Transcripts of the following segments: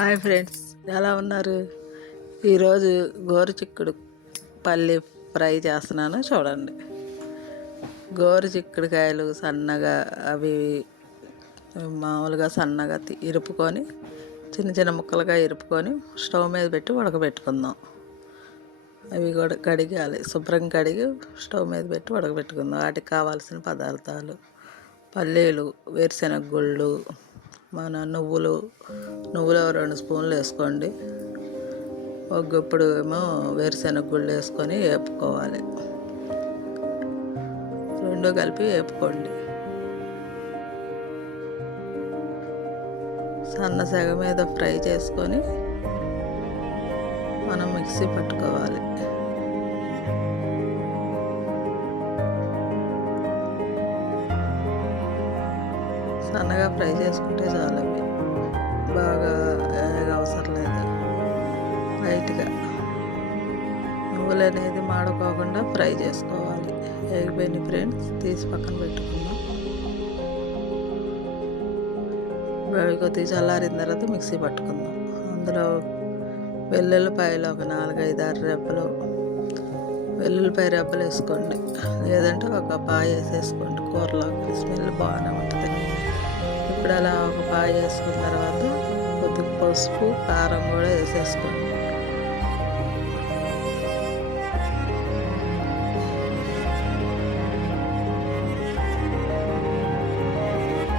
Hi friends ఎలా ఉన్నారు? ఈరోజు గోరు చిక్కుడు పల్లి ఫ్రై చేస్తున్నాను చూడండి. గోరుచిక్కుడుకాయలు సన్నగా అవి మామూలుగా సన్నగా ఇరుపుకొని చిన్న చిన్న ముక్కలుగా ఇరుపుకొని స్టవ్ మీద పెట్టి ఉడకబెట్టుకుందాం. అవి కూడా కడిగాలి శుభ్రం కడిగి స్టవ్ మీద పెట్టి ఉడకబెట్టుకుందాం. వాటికి కావాల్సిన పదార్థాలు పల్లీలు వేరుశెనగ గుళ్ళు మన నువ్వులు నువ్వులు రెండు స్పూన్లు వేసుకోండి. ఒక గుప్పుడు ఏమో వేరుశెనగ గుళ్ళు వేసుకొని వేపుకోవాలి. రెండు కలిపి వేపుకోండి. సన్న సెగ మీద ఫ్రై చేసుకొని మనం మిక్సీ పట్టుకోవాలి. సన్నగా ఫ్రై చేసుకుంటే చాలు అవి బాగా అవసరం లేదు లైట్గా. నువ్వులు అనేది మాడుకోకుండా ఫ్రై చేసుకోవాలి. వేగిపోయిన ఫ్రెండ్స్ తీసి పక్కన పెట్టుకుందాం. అవి కొద్దిగా చల్లారిన తర్వాత మిక్సీ పట్టుకుందాం. అందులో వెల్లుల్లిపాయలు ఒక నాలుగైదు ఆరు రెబ్బలు. వెల్లుల్లిపాయ రెబ్బలు వేసుకోండి లేదంటే ఒక పాయ వేసేసుకోండి కూరలో స్మెల్ బాగానే ఉంటుంది. ఇప్పుడు అలా ఒక పాయ వేసుకున్న తర్వాత కొద్దిగా పసుపు కారం కూడా వేసేసుకోండి.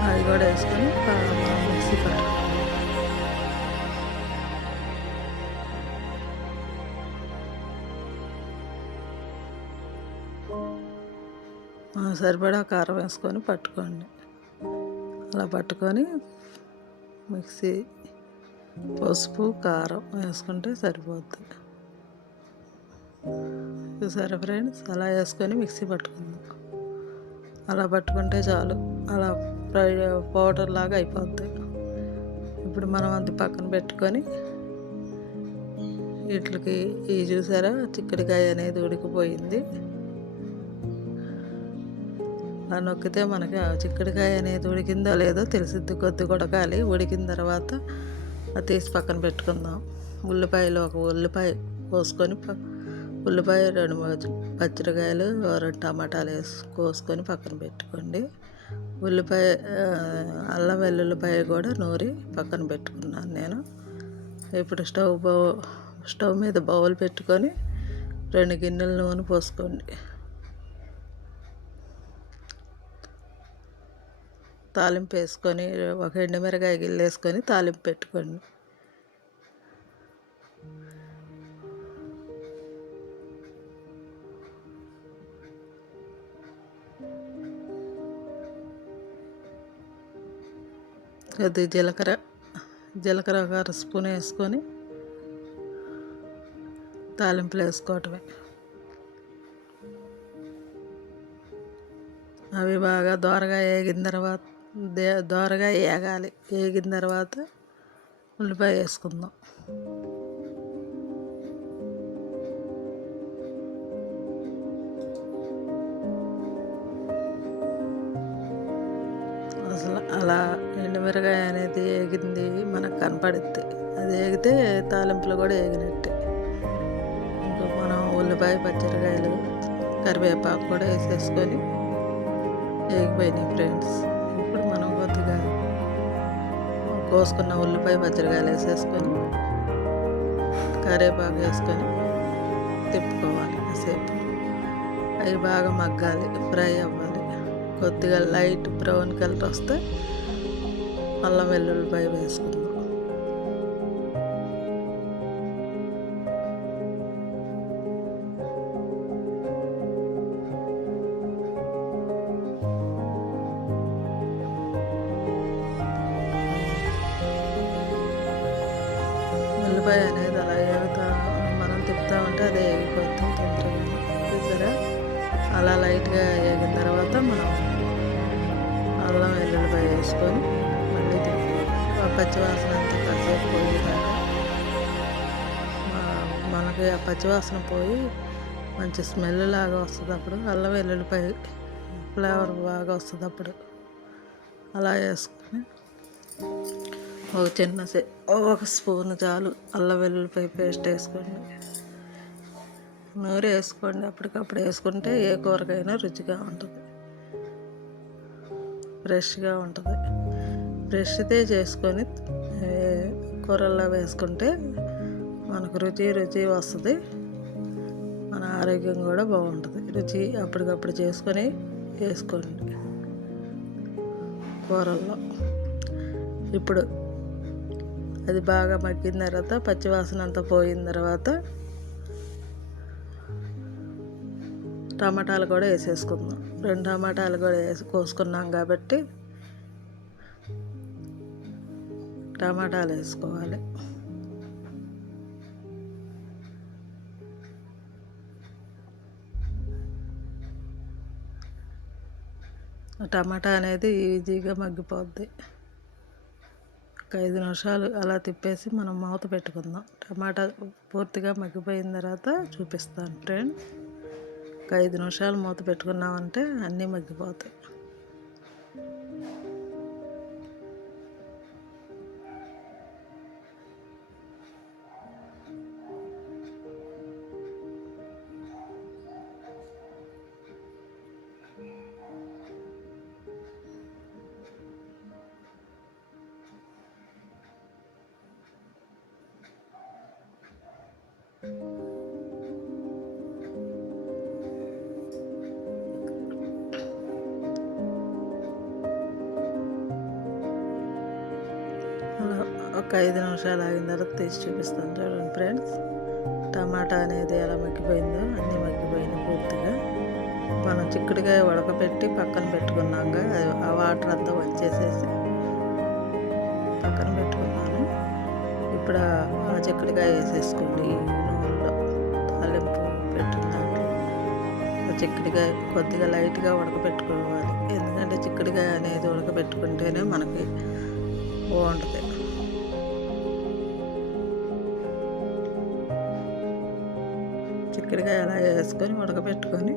అవి కూడా వేసుకొని బాగా మిక్సీ సరిపడా కారం వేసుకొని పట్టుకోండి. అలా పట్టుకొని మిక్సీ పసుపు కారం వేసుకుంటే సరిపోద్ది. చూసారా ఫ్రెండ్స్? అలా వేసుకొని మిక్సీ పట్టుకుందాం. అలా పట్టుకుంటే చాలు. అలా ఫ్రై పౌడర్ లాగా అయిపోద్ది. ఇప్పుడు మనం అంత పక్కన పెట్టుకొని వీటికి ఇవి చూసారా? చిక్కడికాయ అనేది ఉడికిపోయింది. అలా నొక్కితే మనకి ఆ చిక్కడికాయ అనేది ఉడికిందో లేదో తెలిసిద్ది. కొద్ది కొడకాలి ఉడికిన తర్వాత అది తీసి పక్కన పెట్టుకుందాం. ఉల్లిపాయలు ఒక ఉల్లిపాయ కోసుకొని ఉల్లిపాయ రెండు పచ్చిరకాయలు రెండు టమాటాలు వేసి కోసుకొని పక్కన పెట్టుకోండి. ఉల్లిపాయ అల్లం వెల్లుల్లిపాయ కూడా నూరి పక్కన పెట్టుకున్నాను నేను. ఇప్పుడు స్టవ్ బౌ స్టవ్ మీద బౌల్ పెట్టుకొని రెండు గిన్నెల నూనె పోసుకోండి. తాలింపు వేసుకొని ఒక ఎండుమిరకాయ గిన్నె వేసుకొని తాలింపు పెట్టుకోండి. కొద్దిగా జీలకర్ర జీలకర్ర ఒక అర స్పూన్ వేసుకొని తాలింపులు వేసుకోవటమే. అవి బాగా దోరగా వేగిన తర్వాత దే- దోరగా వేగాలి వేగిన తర్వాత ఉల్లిపాయ వేసుకుందాం. అసలు అలా ఎండుమిరకాయ అనేది ఏగింది మనకు కనపడుద్ది. అది ఏగితే తాలింపులు కూడా ఏగినట్టే. ఇంకా మనం ఉల్లిపాయ పచ్చిమిరకాయలు కరివేపాకు కూడా వేసేసుకొని ఏగిపోయినాయి ఫ్రెండ్స్ కొద్దిగా కోసుకున్న ఉల్లిపాయ పచ్చిమిరకాయలు వేసేసుకొని కరివేపాకు వేసుకొని తిప్పుకోవాలి కాసేపు. అవి బాగా మగ్గాలి ఫ్రై అవ్వాలి. కొద్దిగా లైట్ బ్రౌన్ కలర్ వస్తే అల్లం వెల్లుల్లిపాయ వేసుకుందాం. అలా లైట్గా వేగిన తర్వాత మనం అల్లం వెల్లుల్లిపాయ వేసుకొని మళ్ళీ ఆ పచ్చివాసన అంతా కాసేపు పోయేదాకా మనకి ఆ పచ్చివాసన పోయి మంచి స్మెల్ లాగా వస్తుంది అప్పుడు. అల్లం వెల్లుల్లిపాయ ఫ్లేవర్ బాగా వస్తుంది అప్పుడు. అలా వేసుకొని ఒక చిన్న ఒక స్పూన్ చాలు అల్లం వెల్లుల్లిపాయ పేస్ట్ వేసుకోండి నూరు వేసుకోండి. అప్పటికప్పుడు వేసుకుంటే ఏ కూరకైనా రుచిగా ఉంటుంది. ఫ్రెష్గా ఉంటుంది. ఫ్రెష్దే చేసుకొని కూరల్లో వేసుకుంటే మనకు రుచి రుచి వస్తుంది. మన ఆరోగ్యం కూడా బాగుంటుంది. రుచి అప్పటికప్పుడు చేసుకొని వేసుకోండి కూరల్లో. ఇప్పుడు అది బాగా మగ్గిన తర్వాత పచ్చివాసన అంతా పోయిన తర్వాత టమాటాలు కూడా వేసేసుకుందాం. రెండు టమాటాలు కూడా వేసి కోసుకున్నాం కాబట్టి టమాటాలు వేసుకోవాలి. టమాటా అనేది ఈజీగా మగ్గిపోద్ది. ఒక ఐదు నిమిషాలు అలా తిప్పేసి మనం మూత పెట్టుకుందాం. టమాటా పూర్తిగా మగ్గిపోయిన తర్వాత చూపిస్తాను ఫ్రెండ్ ఒక ఐదు నిమిషాలు మూత పెట్టుకున్నామంటే అన్నీ మగ్గిపోతాయి. ఒక ఐదు నిమిషాలు ఆగిన తర్వాత తీసి చూపిస్తాను చూడండి ఫ్రెండ్స్. టమాటా అనేది ఎలా మగ్గిపోయిందో అన్నీ మగ్గిపోయినాయి పూర్తిగా. మనం చిక్కుడుకాయ ఉడకబెట్టి పక్కన పెట్టుకున్నాక అది ఆ వాటర్ అంతా వచ్చేసేసి పక్కన పెట్టుకున్నాను. ఇప్పుడు ఆ- చిక్కుడుకాయ వేసేసుకోండి. నూనెలో తాలింపు పెట్టిన దాంట్లో ఆ చిక్కుడుకాయ కొద్దిగా లైట్గా ఉడకబెట్టుకోవాలి ఎందుకంటే చిక్కుడుకాయ అనేది ఉడకబెట్టుకుంటేనే మనకి బాగుంటుంది. చిక్కడికాయ అలా వేసుకొని ఉడకబెట్టుకొని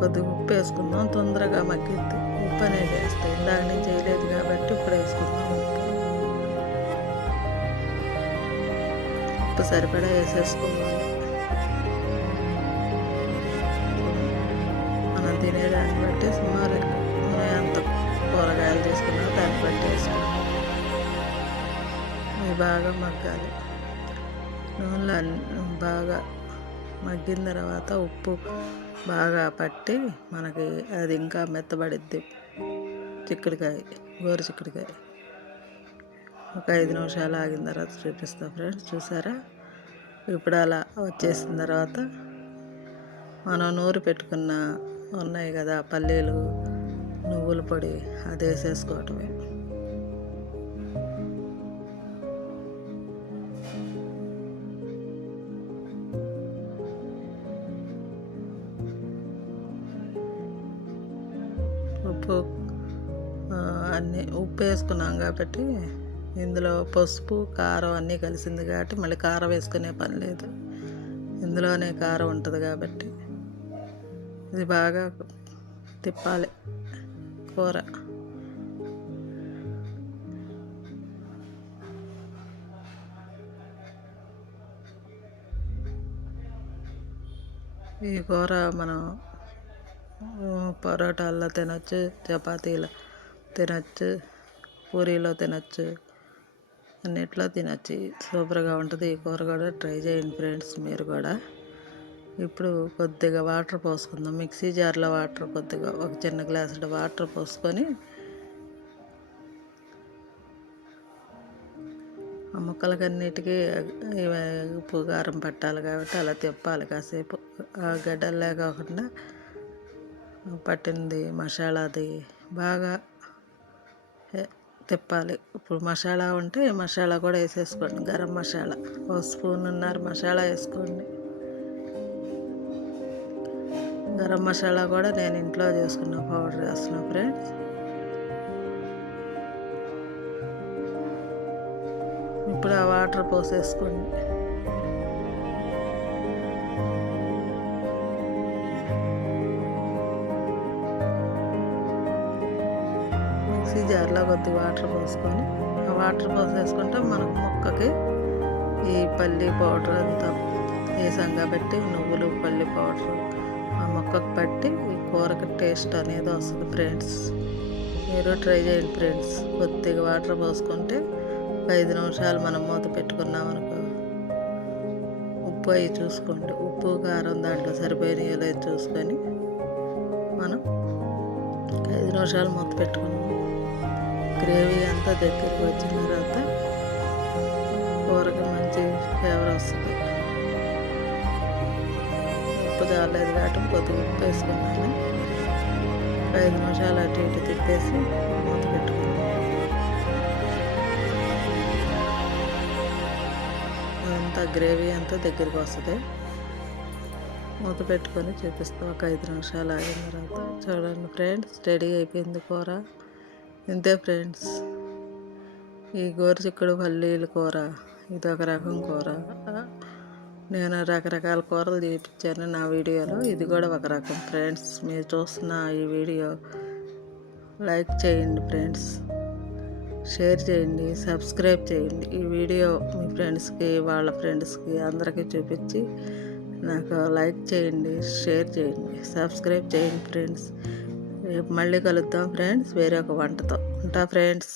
కొద్దిగా ఉప్పు వేసుకుందాం తొందరగా మగ్గిద్ది. ఉప్పు అనేది వేస్తే ఇందాక నేను చేయలేదు కాబట్టి ఇప్పుడు వేసుకుందాం ఉప్పు. ఉప్పు సరిపడా వేసేసుకుందాం. మనం తినేదాన్ని బట్టి సుమారు మనం ఎంత కూరగాయలు తీసుకున్నా దాన్ని బట్టి వేసుకుందాం. నూనె బాగా మగ్గాలి. నూనెలో బాగా మగ్గిన తర్వాత ఉప్పు బాగా పట్టి మనకి అది ఇంకా మెత్తబడిద్ది. చిక్కుడుకాయ గోరు చిక్కుడుకాయ. ఒక ఐదు నిమిషాలు ఆగిన తర్వాత చూపిస్తా ఫ్రెండ్స్ చూసారా? ఇప్పుడు అలా వచ్చేసిన తర్వాత మనం నూరు పెట్టుకున్న ఉన్నాయి కదా పల్లీలు నువ్వుల పొడి అది వేసేసుకోవటమే. ఉప్పు అన్నీ ఉప్పు వేసుకున్నాం కాబట్టి ఇందులో పసుపు కారం అన్నీ కలిసింది కాబట్టి మళ్ళీ కారం వేసుకునే పని లేదు. ఇందులోనే కారం ఉంటుంది కాబట్టి ఇది బాగా తిప్పాలి కూర. ఈ కూర మనం పరోటాల్లో తినవచ్చు చపాతీలో తినచ్చు పూరీలో తినవచ్చు అన్నిట్లో తినచ్చు. సూపర్గా ఉంటుంది. ఈ కూర కూడా ట్రై చేయండి ఫ్రెండ్స్ మీరు కూడా. ఇప్పుడు కొద్దిగా వాటర్ పోసుకుందాం. మిక్సీ జార్లో వాటర్ కొద్దిగా ఒక చిన్న గ్లాసులో వాటర్ పోసుకొని ఆ ముక్కలకన్నిటికీ ఉప్పు కారం పట్టాలి కాబట్టి అలా తిప్పాలి కాసేపు. ఆ గడ్డలే కాకుండా పట్టింది మసాలాది బాగా తిప్పాలి. ఇప్పుడు మసాలా ఉంటే మసాలా కూడా వేసేసుకోండి. గరం మసాలా. ఒక ఉన్నారు మసాలా వేసుకోండి. గరం మసాలా కూడా నేను ఇంట్లో చేసుకున్న పౌడర్ వేస్తున్నా ఫ్రెండ్స్. ఇప్పుడు ఆ వాటర్ పోసేసుకోండి. జార్లో కొద్దిగా వాటర్ పోసుకొని ఆ వాటర్ పోసేసుకుంటే మనకు మొక్కకి ఈ పల్లి పౌడర్ అంతా వేసంగా పెట్టి నువ్వులు పల్లి పౌడర్ ఆ మొక్కకు పట్టి ఈ కూరకి టేస్ట్ అనేది వస్తుంది ఫ్రెండ్స్. మీరు ట్రై చేయండి ఫ్రెండ్స్. కొద్దిగా వాటర్ పోసుకుంటే ఐదు నిమిషాలు మనం మూత పెట్టుకున్నాం అనుకో. ఉప్పు అవి చూసుకోండి. ఉప్పు కారం దాంట్లో సరిపోయినాయో లేదో చూసుకొని మనం ఐదు నిమిషాలు మూత పెట్టుకున్నాం. గ్రేవీ అంతా దగ్గరికి వచ్చిన తర్వాత కూరకి మంచి ఫ్లేవర్ వస్తుంది. ఉప్పు చాలేదు కాబట్టి కొద్దిగా ఉప్పు వేసుకున్నాను. ఐదు నిమిషాలు అటు ఇటు తిప్పేసి మూత పెట్టుకున్నాను అంతా గ్రేవీ అంతా దగ్గరికి వస్తుంది. మూత పెట్టుకొని చూపిస్తాం. ఒక ఐదు నిమిషాలు ఆగిన తర్వాత చూడండి ఫ్రెండ్స్ రెడీ అయిపోయింది కూర. ఇంతే ఫ్రెండ్స్. ఈ గోరుచిక్కుడు పల్లీల కూర ఇది ఒక రకం కూర. నేను రకరకాల కూరలు చేయించాను నా వీడియోలో. ఇది కూడా ఒక రకం ఫ్రెండ్స్. మీరు చూస్తున్న ఈ వీడియో లైక్ చేయండి ఫ్రెండ్స్. షేర్ చేయండి సబ్స్క్రైబ్ చేయండి. ఈ వీడియో మీ ఫ్రెండ్స్కి వాళ్ళ ఫ్రెండ్స్కి అందరికీ చూపించి నాకు లైక్ చేయండి షేర్ చేయండి సబ్స్క్రైబ్ చేయండి ఫ్రెండ్స్. రేపు మళ్ళీ కలుద్దాం ఫ్రెండ్స్ వేరే ఒక వంటతో. ఉంటా ఫ్రెండ్స్